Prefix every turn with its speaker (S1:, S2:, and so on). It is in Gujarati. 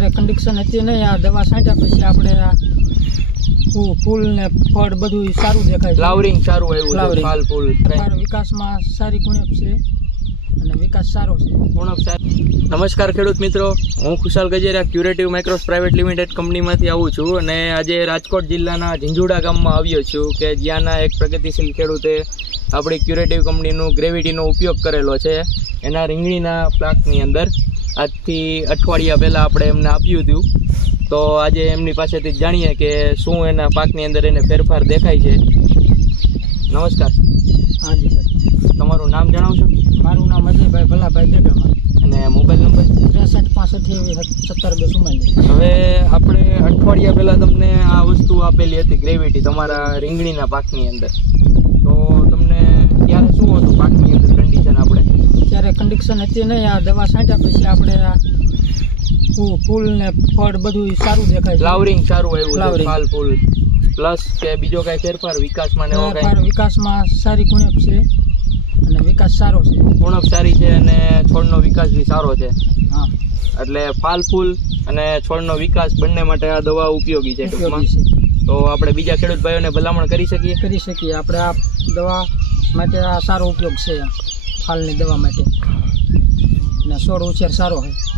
S1: ત્યારે કન્ડિશન હતી નહીં આ દવા છાંટ્યા પછી આપણે આ ફૂલ ને ફળ બધું સારું દેખાય
S2: ફ્લાવરિંગ સારું આવ્યું
S1: ફ્લાવરિંગ.
S2: ફાલ ફૂલ
S1: વિકાસમાં સારી ગુણપ છે અને વિકાસ સારો છે.
S2: ગુણપ સાહેબ નમસ્કાર ખેડૂત મિત્રો. હું Khushal Gajera curative micros private limited કંપનીમાંથી આવું છું અને આજે રાજકોટ જિલ્લાના ઝીંઝુડા ગામમાં આવ્યો છું કે જ્યાંના એક પ્રગતિશીલ ખેડૂતે આપણી ક્યુરેટિવ કંપનીનું ગ્રેવિટીનો ઉપયોગ કરેલો છે. એના રીંગણીના પ્લાકની અંદર આજથી અઠવાડિયા પહેલાં આપણે એમને આપ્યું હતું. તો આજે એમની પાસેથી જાણીએ કે શું એના પાકની અંદર એને ફેરફાર દેખાય છે. નમસ્કાર.
S1: હાજી સર
S2: તમારું નામ જણાવશો?
S1: મારું નામ અજયભાઈ ભલાભાઈ દેગામા
S2: અને મોબાઈલ નંબર?
S1: ત્રેસઠ પાસઠ સત્તર બે ચુમ્માલીસ.
S2: હવે આપણે અઠવાડિયા પહેલાં તમને આ વસ્તુ આપેલી હતી ગ્રેવિટી તમારા રીંગણીના પાકની અંદર. તો તમને ત્યારે શું હતું પાકની અંદર કન્ડિશન આપણે
S1: ત્યારે કન્ડિશન હતી નહીં આ દવા છાંટ્યા પછી આપણે આ ફૂલ ને ફળ બધું સારું દેખાય છે.
S2: ફ્લાવરિંગ સારું આવ્યું છે. ફાલ ફૂલ. પ્લસ કે બીજો કાંઈ ફેરફાર વિકાસમાં ને એવો કાંઈ?
S1: વિકાસમાં સારી ગુણપ છે અને વિકાસ સારો છે.
S2: ગુણપ સારી છે અને છોડનો વિકાસ બી સારો છે.
S1: હા.
S2: એટલે ફાલ ફૂલ અને છોડનો વિકાસ બંને માટે આ દવા ઉપયોગી છે ટૂંકમાં.
S1: ઉપયોગી છે.
S2: તો આપણે બીજા ખેડૂત ભાઈઓને ભલામણ કરી શકીએ?
S1: કરી શકીએ. આપણે આ દવા માટે આ સારો ઉપયોગ છે ફાલની દવા માટે. અને છોડ ઉછેર સારો છે